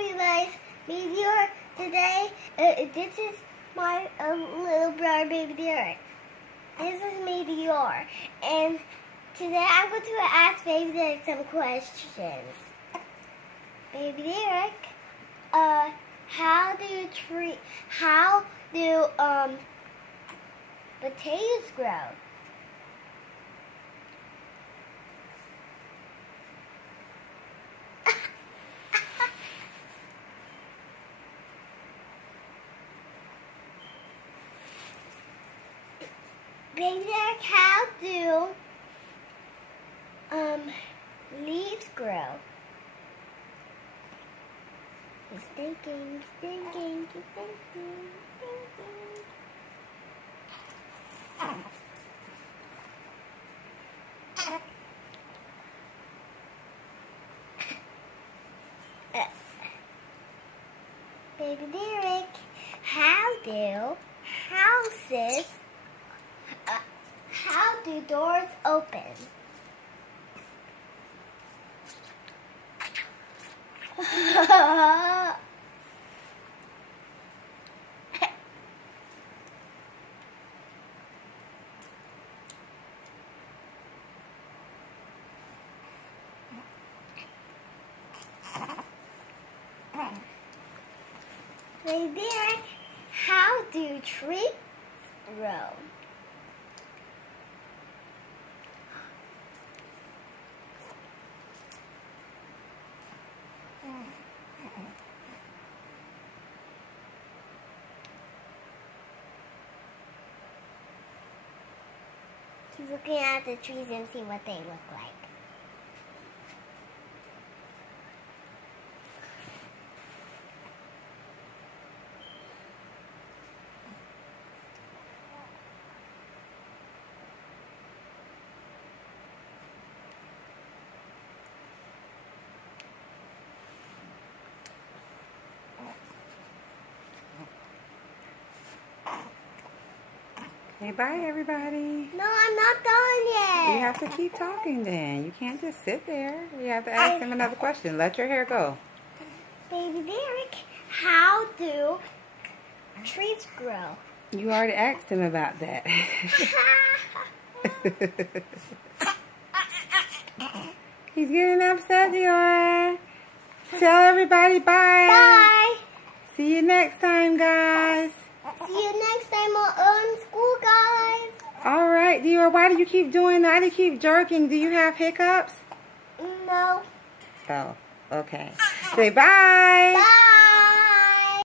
everybody, Meteor. Today, this is my little brother, Baby Derek. This is Meteor, and today I'm going to ask Baby Derek some questions. Baby Derek, how do potatoes grow? Baby Derek, how do leaves grow? He's thinking, thinking. Baby Derek, how do doors open? Baby Derek, how do trees grow? She's looking at the trees and see what they look like. Hey, bye everybody. No, I'm not done yet. You have to keep talking then. You can't just sit there. You have to ask him another question. Let your hair go. Baby Derek, how do trees grow? You already asked him about that. He's getting upset, Dior. Tell everybody bye. Bye. See you next time, guys. See you next time on school, guys. All right, Dior. Why do you keep doing that? Why do you keep jerking? Do you have hiccups? No. Oh, okay. Say bye. Bye.